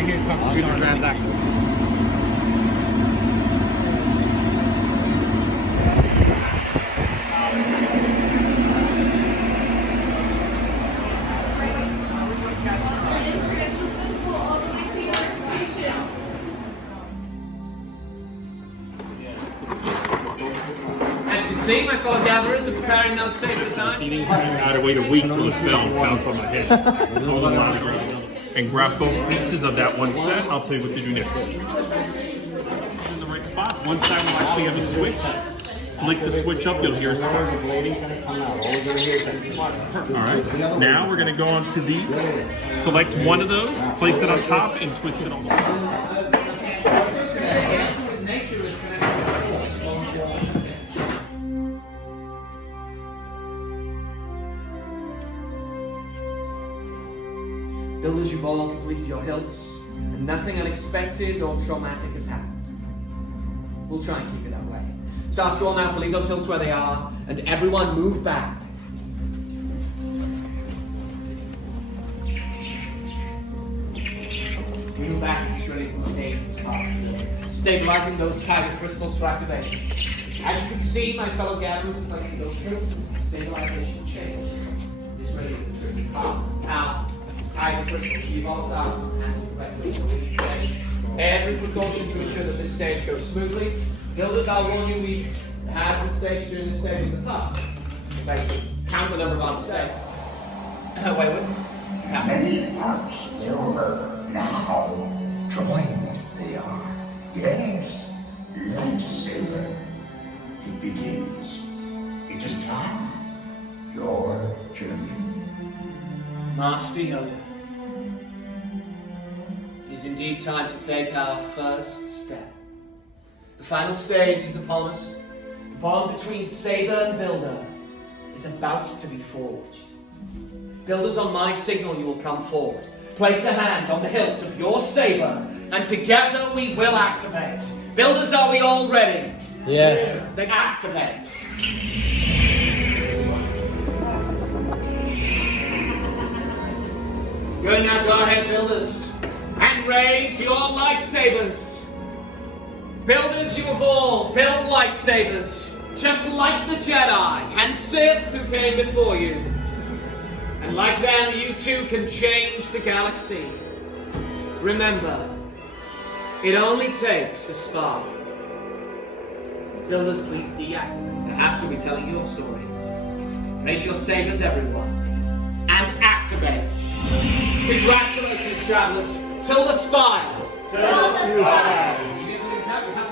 right here talking to the transaction. As you can see, my fellow gatherers are preparing those saber designs. I'd have wait a week till the film bounce on my head. Hold them on the ground. And grab both pieces of that one set. I'll tell you what to do next. In the right spot. One side will actually have a switch. Flick the switch up, you'll hear a spark. Alright, now we're going to go on to these. Select one of those, place it on top, and twist it on the bottom. Builders, you've all completed your hilts, and nothing unexpected or traumatic has happened. We'll try and keep it that way. So ask you all now to leave those hilts where they are, and everyone move back. Move back as it's ready for the dangerous part. Stabilizing those target crystals for activation. As you can see, my fellow gatherers are placing those hilts in stabilization chambers. This really is the tricky part. Now, hide the crystals to be volatile and handled correctly. So we need to take every precaution to ensure that this stage goes smoothly. Builders, I'll warn you, we had one stage during this stage in the past. In fact, count the number of our mistakes. Wait, what's happening? Many parts over now. Joined they are. Yes, Lightsaber. It begins. It is time. Your journey. Master Yoda, it is indeed time to take our first step. The final stage is upon us. The bond between Saber and Builder is about to be forged. Builders, on my signal you will come forward. Place a hand on the hilt of your saber, and together we will activate. Builders, are we all ready? Yes. Then activate. Good, now go ahead, builders, and raise your lightsabers. Builders, you have all built lightsabers, just like the Jedi and Sith who came before you. And like them, you too can change the galaxy. Remember, it only takes a spark. Builders, please deactivate. Perhaps we'll be telling your stories. Raise your sabers, everyone, and activate. Congratulations, travelers. Till the spire. Till the spire. You guys know exactly how